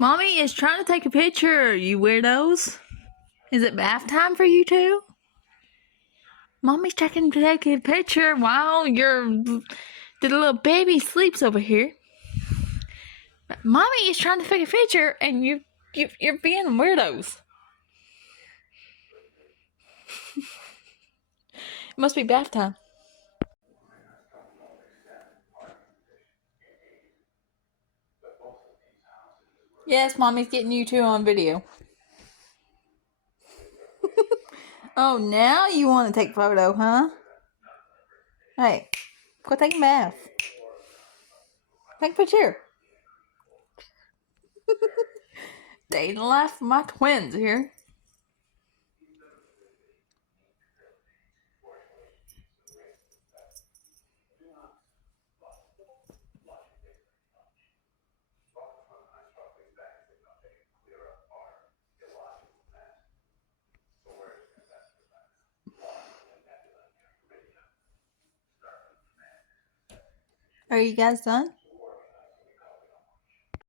Mommy is trying to take a picture, you weirdos. Is it bath time for you two? Mommy's checking to take a picture while the little baby sleeps over here. But Mommy is trying to take a picture and you're being weirdos. It must be bath time. Yes, Mommy's getting you two on video. Oh, now you want to take a photo, huh? Hey, go take a bath. Take a picture. Day in the life of my twins here. Are you guys done?